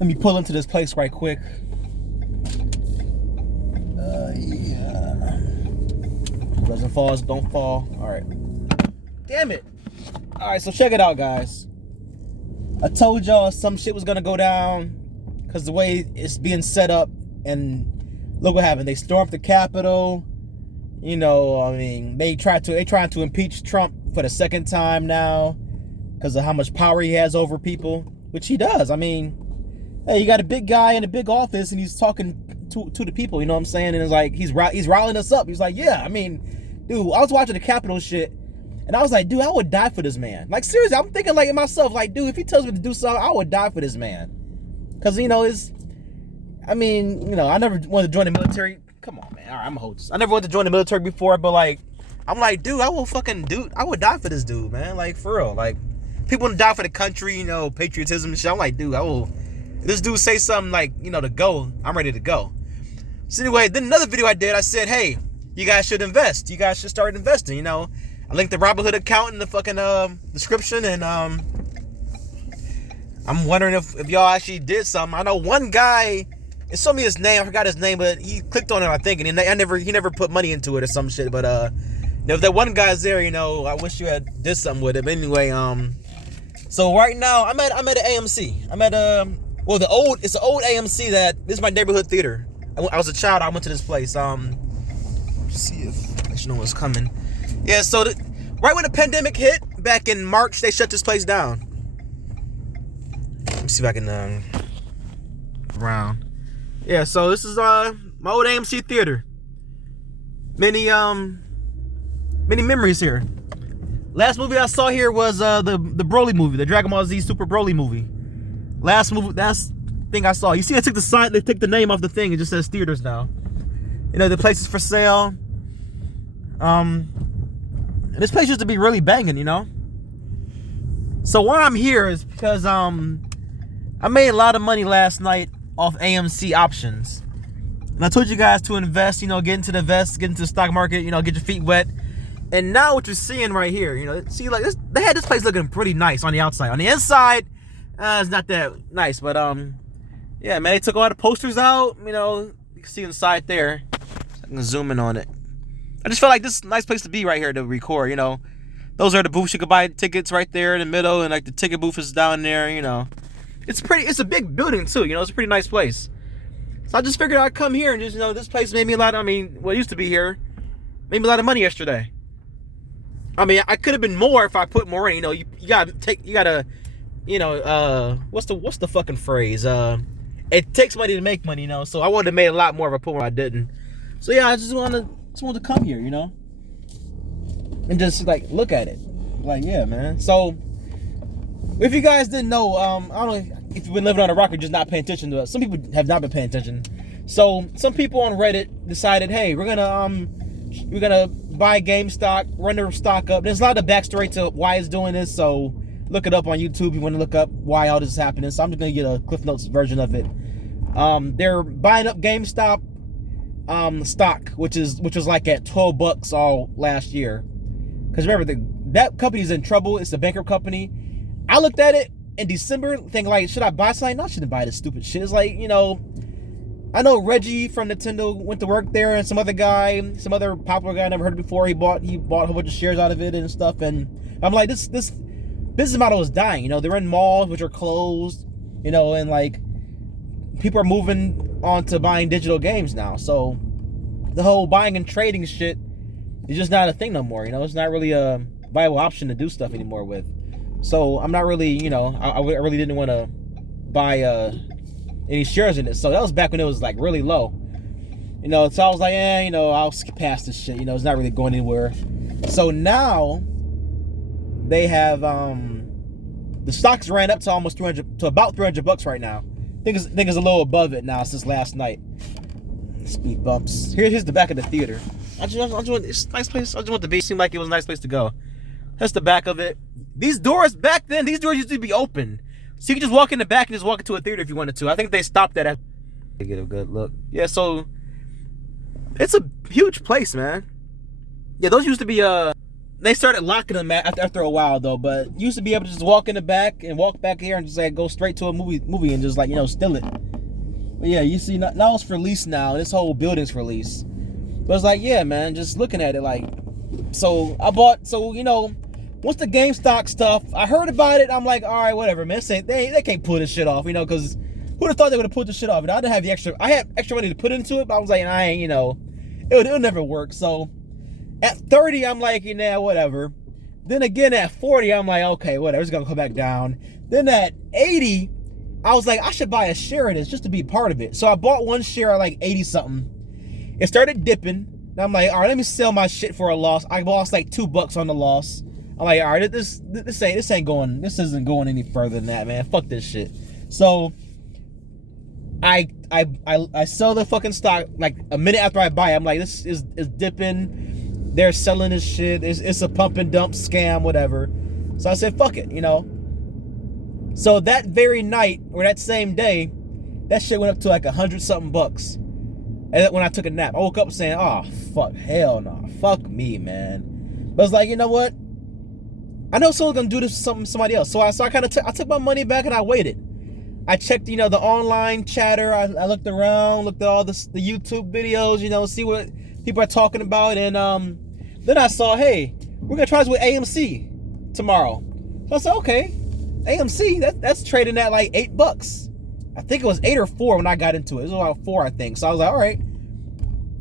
Let me pull into this place right quick. Yeah. Doesn't fall, don't fall. All right. Damn it. All right, so check it out, guys. I told y'all some shit was gonna go down because the way it's being set up, and look what happened. They stormed the Capitol. You know, I mean, they trying to impeach Trump for the second time now because of how much power he has over people, which he does. I mean, hey, you got a big guy in a big office and he's talking to the people, you know what I'm saying? And it's like he's riling us up. He's like, yeah, I mean, dude, I was watching the Capitol shit and I was like, dude, I would die for this man. Like, seriously, I'm thinking like in myself, like, dude, if he tells me to do something, I would die for this man. Because, you know, I never wanted to join the military. Come on, man. All right, I'm a host. I never wanted to join the military before, but like, I'm like, dude, I would die for this dude, man. Like, for real. Like, people want to die for the country, you know, patriotism and shit. I'm like, dude, if this dude say something like, you know, to go, I'm ready to go. So anyway, then another video I did, I said, hey, you guys should invest. You guys should start investing, you know. I linked the Robinhood account in the fucking description, and I'm wondering if y'all actually did something. I know one guy, it showed me his name, I forgot his name, but he clicked on it, I think, and he never put money into it or some shit, but you know, if that one guy's there, you know, I wish you had did something with it. But anyway, so right now I'm at an AMC. I'm at it's an old AMC this is my neighborhood theater. I was a child, I went to this place. Let's see if I should know what's coming. Yeah, so right when the pandemic hit back in March, they shut this place down. Let me see if I can around. Yeah, so this is my old AMC theater. Many memories here. Last movie I saw here was the Broly movie, the Dragon Ball Z Super Broly movie. Last thing I saw. You see, they took the name off the thing. It just says theaters now. You know, the place is for sale. And this place used to be really banging, you know. So why I'm here is because I made a lot of money last night off AMC options. And I told you guys to invest, you know, get into the stock market, you know, get your feet wet. And now what you're seeing right here, you know, see, like this, they had this place looking pretty nice on the outside. On the inside, it's not that nice, but yeah, man, they took all the posters out. You know, you can see inside there. I can zoom in on it. I just felt like this is a nice place to be right here to record. You know, those are the booths you could buy tickets right there in the middle, and like the ticket booth is down there. You know, it's a big building too. You know, it's a pretty nice place. So I just figured I'd come here and just, you know, this place made me a lot. I mean, what used to be here made me a lot of money yesterday. I mean, I could have been more if I put more in. You know, you gotta, you know, what's the fucking phrase? It takes money to make money, you know. So I would have made a lot more if I put more. I didn't. So yeah, I just wanted to come here, you know, and just like look at it. Like, yeah, man. So if you guys didn't know, I don't know if you've been living on a rock or just not paying attention to us. Some people have not been paying attention. So some people on Reddit decided, hey, we're gonna buy Gamestop, run their stock up. There's a lot of backstory to why it's doing this, so look it up on YouTube if you want to look up why all this is happening. So I'm just gonna get a Cliff Notes version of it. They're buying up GameStop stock, which was like at $12 all last year. Because remember, that company's in trouble. It's a bankrupt company. I looked at it in December, thinking like, should I buy something? No, I shouldn't buy this stupid shit. It's like, you know, I know Reggie from Nintendo went to work there, and some other popular guy I never heard of before. He bought a whole bunch of shares out of it and stuff. And I'm like, this business model is dying. You know, they're in malls which are closed. You know, and like people are moving on to buying digital games now. So the whole buying and trading shit is just not a thing no more. You know, it's not really a viable option to do stuff anymore with. So I'm not really, you know, I really didn't want to buy any shares in it. So that was back when it was like really low. You know, so I was like, you know, I'll skip past this shit. You know, it's not really going anywhere. So now they have the stocks ran up to almost about $300 right now. I think it's a little above it now since last night. Speed bumps. Here's the back of the theater. It's a nice place. I just want to be. It seemed like it was a nice place to go. That's the back of it. These doors back then, these doors used to be open. So you could just walk in the back and just walk into a theater if you wanted to. I think they stopped that to get a good look. Yeah, so it's a huge place, man. Yeah, those used to be they started locking them after a while though. But you used to be able to just walk in the back and walk back here and just like go straight to a movie and just like steal it. But yeah, you see now it's for lease now. This whole building's for lease. But it's like, yeah, man, just looking at it like. So I bought. So once the GameStop stuff, I heard about it. I'm like, all right, whatever, man. They can't pull this shit off, because who'd have thought they would have pulled this shit off? And I didn't have the extra. I had extra money to put into it, but I was like, I ain't, it'll never work. So at 30, I'm like, whatever. Then again at 40, I'm like, okay, whatever. It's gonna come back down. Then at 80, I was like, I should buy a share of this just to be part of it. So I bought one share at like 80 something. It started dipping. And I'm like, all right, let me sell my shit for a loss. I lost like $2 on the loss. I'm like, all right, this isn't going any further than that, man. Fuck this shit. So I sell the fucking stock like a minute after I buy it. I'm like, this is dipping. They're selling this shit. It's a pump and dump scam, whatever. So I said, fuck it, So that very night or that same day, that shit went up to like $100-something. And when I took a nap, I woke up saying, oh fuck, hell no, fuck me, man. But I was like, you know what? I know someone's gonna do this to somebody else. So I kind of took my money back and I waited. I checked, the online chatter. I looked around, looked at all the YouTube videos, see what people are talking about. And then I saw, hey, we're gonna try this with AMC tomorrow. So I said, okay, AMC, that's trading at like $8. I think it was 8 or 4 when I got into it. It was about 4, I think. So I was like, all right,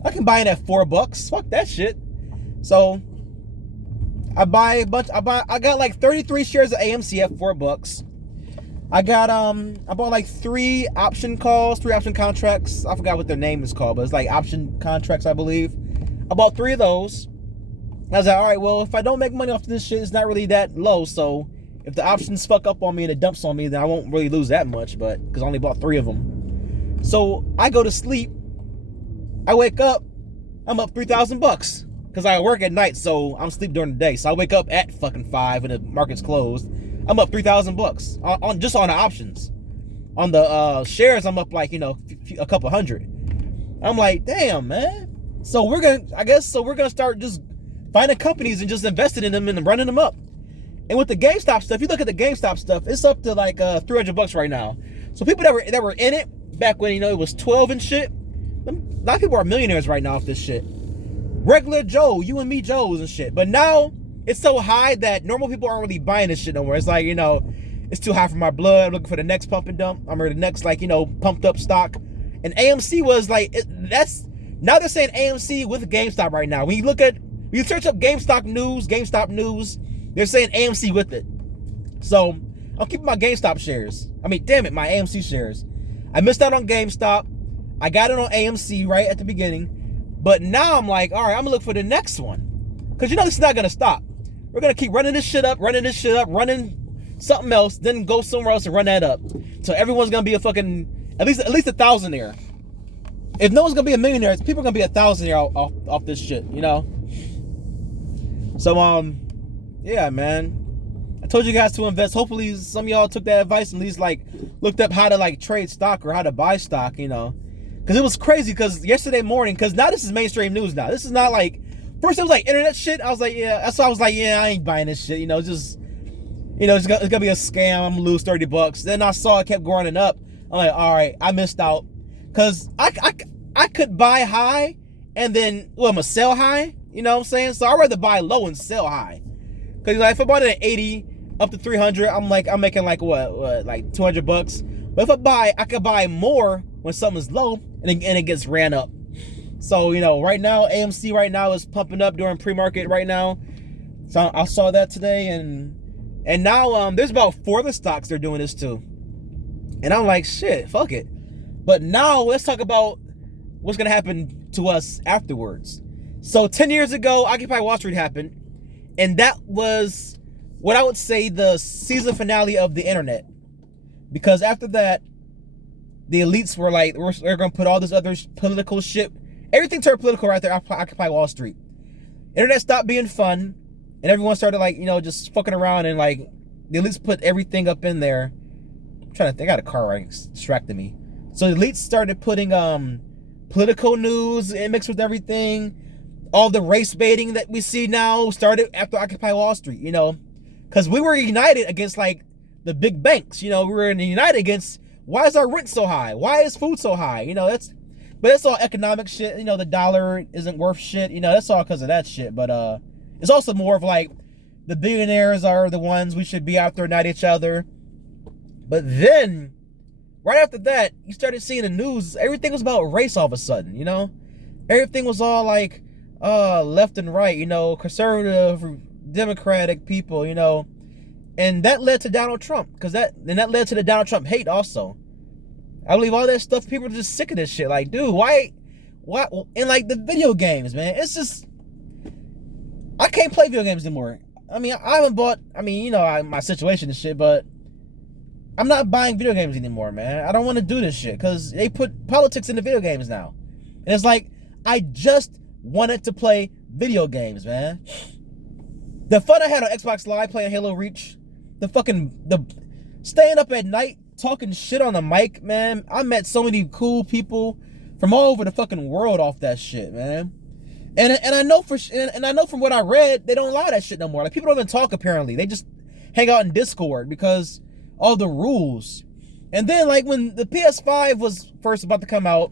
I can buy it at $4. Fuck that shit. So I buy a bunch. I got like 33 shares of AMC at $4. I bought like 3 option contracts. I forgot what their name is called, but it's like option contracts, I believe. I bought 3 of those. I was like, all right, well, if I don't make money off this shit, it's not really that low. So if the options fuck up on me and it dumps on me, then I won't really lose that much. But because I only bought 3 of them, so I go to sleep. I wake up, I'm up $3,000 because I work at night, so I'm asleep during the day. So I wake up at fucking 5 when the market's closed. I'm up $3,000 on just on the options. On the shares, I'm up like a couple hundred. I'm like, damn, man. So we're gonna start just finding companies and just investing in them and running them up. And with the GameStop stuff, you look at the GameStop stuff, it's up to like $300 right now. So people that were in it back when it was 12 and shit, a lot of people are millionaires right now off this shit. Regular Joe, you and me Joes and shit. But now it's so high that normal people aren't really buying this shit no more. It's like, it's too high for my blood. I'm looking for the next pump and dump. I'm the next pumped up stock. And AMC was like, now they're saying AMC with GameStop right now. When you search up GameStop news, they're saying AMC with it. So I'm keeping my GameStop shares. My AMC shares. I missed out on GameStop. I got it on AMC right at the beginning. But now I'm like, all right, I'm gonna look for the next one. Because this is not gonna stop. We're gonna keep running this shit up, running something else, then go somewhere else and run that up. So everyone's gonna be a fucking, at least a thousandaire. If no one's gonna be a millionaire, people are gonna be a thousandaire off this shit, So yeah, man. I told you guys to invest. Hopefully some of y'all took that advice and at least looked up how to trade stock or how to buy stock, Because it was crazy because yesterday morning, because now this is mainstream news now. This is not first it was internet shit. I was like, yeah. That's why I was like, yeah, I ain't buying this shit. It's gonna be a scam. I'm gonna lose $30. Then I saw it kept growing up. I'm like, all right, I missed out. Because I could buy high and then, I'm gonna sell high. You know what I'm saying? So I'd rather buy low and sell high. Because if I bought it at 80 up to 300, I'm making like $200. But if I could buy more when something's low and it gets ran up. So, right now, AMC right now is pumping up during pre-market right now. So I saw that today, and now there's about 4 other stocks they're doing this too. And I'm like, shit, fuck it. But now let's talk about what's gonna happen to us afterwards. So 10 years ago, Occupy Wall Street happened, and that was what I would say the season finale of the internet. Because after that, the elites were like, we're gonna put all this other political shit. Everything turned political right there. Occupy Wall Street. Internet stopped being fun, and everyone started just fucking around, and the elites put everything up in there. I'm trying to think. I got a car right distracting me. So the elites started putting political news mixed with everything. all the race baiting that we see now started after Occupy Wall Street, you know, because we were united against like the big banks, you know, we were united against why is our rent so high? Why is food so high? You know, but it's all economic shit. You know, the dollar isn't worth shit. You know, that's all because of that shit. But it's also more of like the billionaires are the ones we should be after, not each other. But then, right after that, you started seeing the news. Everything was about race all of a sudden, you know? Everything was all like left and right, you know, conservative, democratic people, you know. And that led to Donald Trump, because that led to the Donald Trump hate also. I believe all that stuff, people are just sick of this shit. Like, dude, why? And like the video games, man, it's just, I can't play video games anymore. I mean, I haven't bought, I mean, you know, my situation and shit, but I'm not buying video games anymore, man. I don't want to do this shit because they put politics in the video games now. And it's like, I just wanted to play video games, man. The fun I had on Xbox Live playing Halo Reach, the staying up at night talking shit on the mic, man. I met so many cool people from all over the fucking world off that shit, man. And I know from what I read, they don't allow that shit no more. Like, people don't even talk apparently. They just hang out in Discord because all the rules. And then like when the PS5 was first about to come out,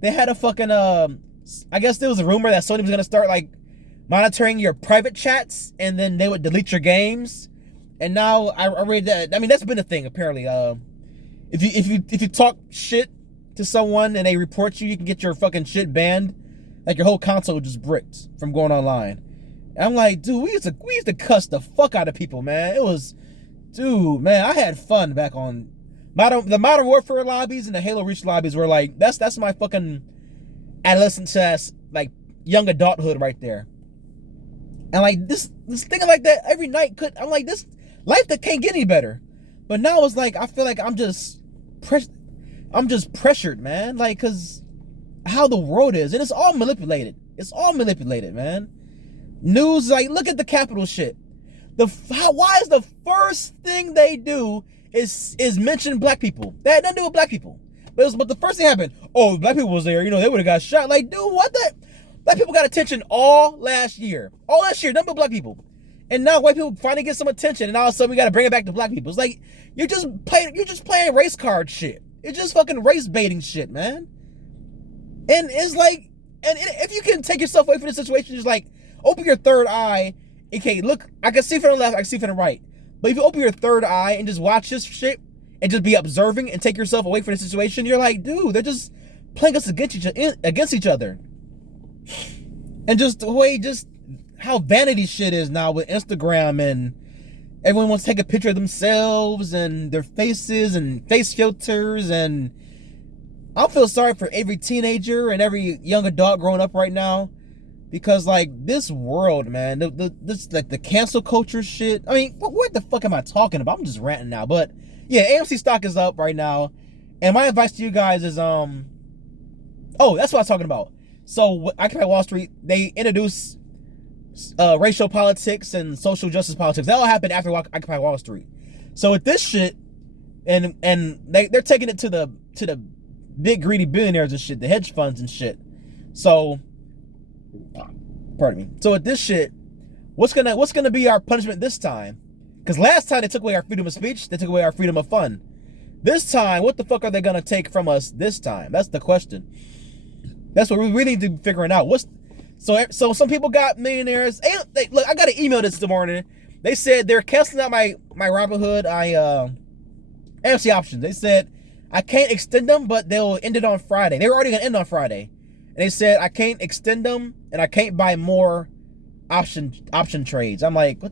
they had a fucking I guess there was a rumor that Sony was gonna start like monitoring your private chats and then they would delete your games. And now I read that, I mean, that's been a thing apparently. If you talk shit to someone and they report you, you can get your fucking shit banned. Like your whole console just bricked from going online. And I'm like, dude, we used to cuss the fuck out of people, man. It was, dude, man, I had fun back on the Modern Warfare lobbies and the Halo Reach lobbies were like, that's my fucking adolescent ass, like young adulthood right there. And like this thinking like that every night I'm like, this life that can't get any better. But now it's like I feel like I'm just pressured, man. Like, cause how the world is, and it's all manipulated. It's all manipulated, man. News, like, look at the Capitol shit. Why is the first thing they do is mention black people? That had nothing to do with black people. But the first thing happened, oh, black people was there, you know, they would have got shot. Like, dude, what the? Black people got attention all last year. All last year, nothing but black people. And now white people finally get some attention, and all of a sudden we got to bring it back to black people. It's like, you're just playing race card shit. It's just fucking race baiting shit, man. And it's like, and if you can take yourself away from the situation, just like, open your third eye. Okay, look, I can see from the left, I can see from the right. But if you open your third eye and just watch this shit and just be observing and take yourself away from the situation, you're like, dude, they're just playing us against each other. And just the way, just how vanity shit is now with Instagram, and everyone wants to take a picture of themselves and their faces and face filters, and I feel sorry for every teenager and every young adult growing up right now, because like this world, man, this like the cancel culture shit. I mean, what the fuck am I talking about? I'm just ranting now, but yeah, AMC stock is up right now, and my advice to you guys is oh, that's what I'm talking about. So Occupy Wall Street, they introduced racial politics and social justice politics. That all happened after Occupy Wall Street. So with this shit, and they're taking it to the big greedy billionaires and shit, the hedge funds and shit. So, pardon me. So with this shit, what's gonna be our punishment this time? Because last time they took away our freedom of speech, they took away our freedom of fun. This time, what the fuck are they gonna take from us this time? That's the question. That's what we really need to be figuring out. So some people got millionaires. Look, I got an email this morning. They said they're canceling out my Robinhood, AMC options. They said I can't extend them, but they'll end it on Friday. They were already gonna end on Friday. And they said I can't extend them and I can't buy more option trades. I'm like, what?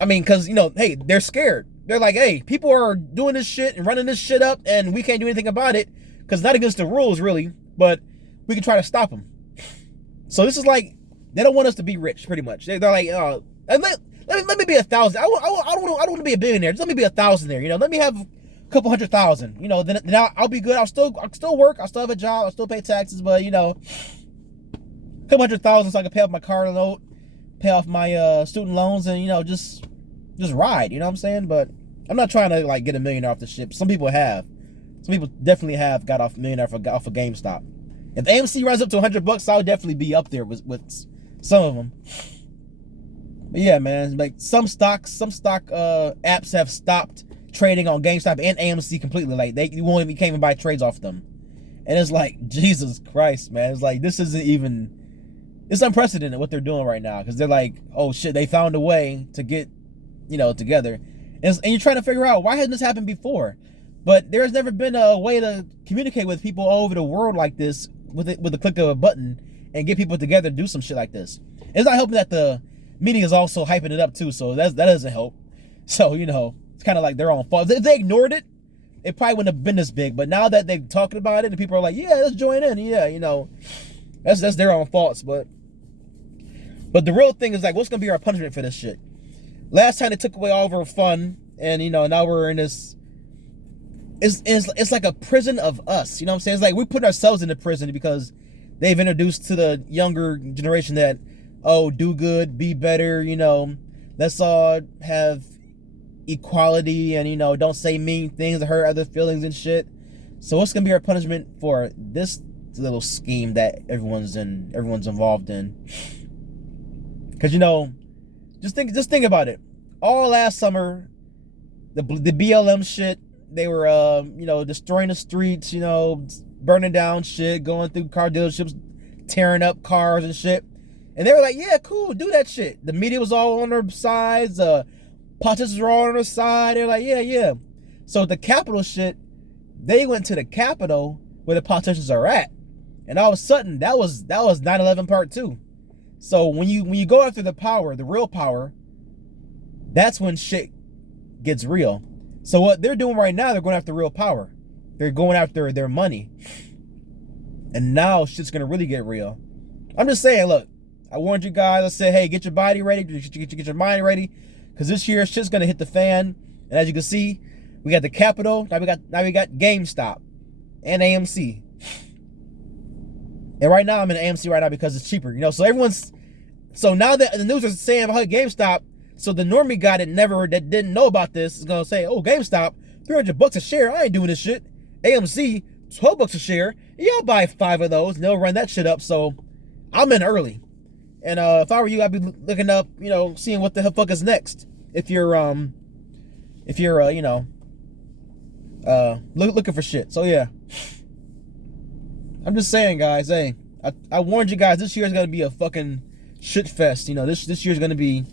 I mean, cause you know, hey, they're scared. They're like, hey, people are doing this shit and running this shit up, and we can't do anything about it because it's not against the rules really, but we can try to stop them. So this is like, they don't want us to be rich, pretty much. They're like, let me be 1,000. I don't want to be a billionaire. Just let me be 1,000 there. You know, let me have a couple 100,000. You know, then I'll be good. I'll still work. I'll still have a job. I'll still pay taxes. But you know, a couple 100,000 so I can pay off my car note, pay off my student loans, and you know, just ride. You know what I'm saying? But I'm not trying to like get a millionaire off the ship. Some people have. Some people definitely have got off millionaire off of GameStop. If AMC runs up to $100, I'll definitely be up there with some of them. But yeah, man, like some stock apps have stopped trading on GameStop and AMC completely. Like you can't even buy trades off them. And it's like, Jesus Christ, man. It's like, this isn't even, it's unprecedented what they're doing right now. Because they're like, oh shit, they found a way to get, together. And you're trying to figure out, why hasn't this happened before? But there's never been a way to communicate with people all over the world like this with the click of a button and get people together to do some shit like this. It's not helping that the media is also hyping it up too, so that doesn't help. So, it's kind of like their own fault. If they ignored it, it probably wouldn't have been this big. But now that they're talking about it and people are like, yeah, let's join in. Yeah, that's their own faults. But the real thing is, like, what's going to be our punishment for this shit? Last time they took away all of our fun, and, now we're in this, it's like a prison of us. You know what I'm saying? It's like we put ourselves into prison because they've introduced to the younger generation that, oh, do good, be better, let's all have equality and, don't say mean things to hurt other feelings and shit. So what's going to be our punishment for this little scheme that everyone's involved in? Because, just think about it. All last summer, the BLM shit, they were, destroying the streets, burning down shit, going through car dealerships, tearing up cars and shit. And they were like, yeah, cool, do that shit. The media was all on their sides. Politicians were all on their side. They're like, yeah. So the Capitol shit, they went to the Capitol where the politicians are at. And all of a sudden, that was 9/11 part 2. So when you go after the power, the real power, that's when shit gets real. So what they're doing right now, they're going after real power. They're going after their money. And now shit's going to really get real. I'm just saying, look, I warned you guys. I said, hey, get your body ready. Get your mind ready. Because this year, shit's going to hit the fan. And as you can see, we got the Capitol. Now we got GameStop and AMC. And right now, I'm in AMC right now because it's cheaper. So now that the news is saying about GameStop, so the normie guy that didn't know about this is going to say, oh, GameStop, $300 a share. I ain't doing this shit. AMC, $12 a share. Yeah, I'll buy 5 of those and they'll run that shit up. So I'm in early. And if I were you, I'd be looking up, seeing what the fuck is next. If you're looking for shit. So yeah. I'm just saying, guys, hey, I warned you guys, this year is going to be a fucking shit fest. This year's going to be,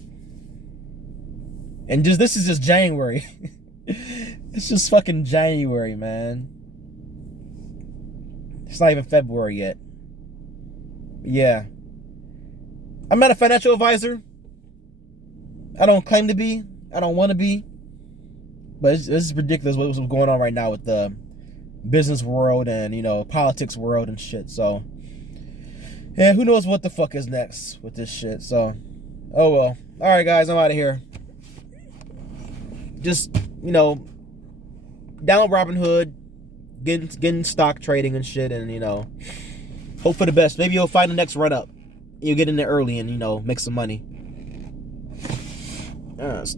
and this is just January. It's just fucking January, man. It's not even February yet. Yeah. I'm not a financial advisor. I don't claim to be. I don't want to be. But this is ridiculous what's going on right now with the business world and, politics world and shit. So, yeah, who knows what the fuck is next with this shit. So, oh well. All right, guys, I'm out of here. Just, down Robinhood, getting stock trading and shit, and, hope for the best. Maybe you'll find the next run up. You'll get in there early and, make some money. Stop.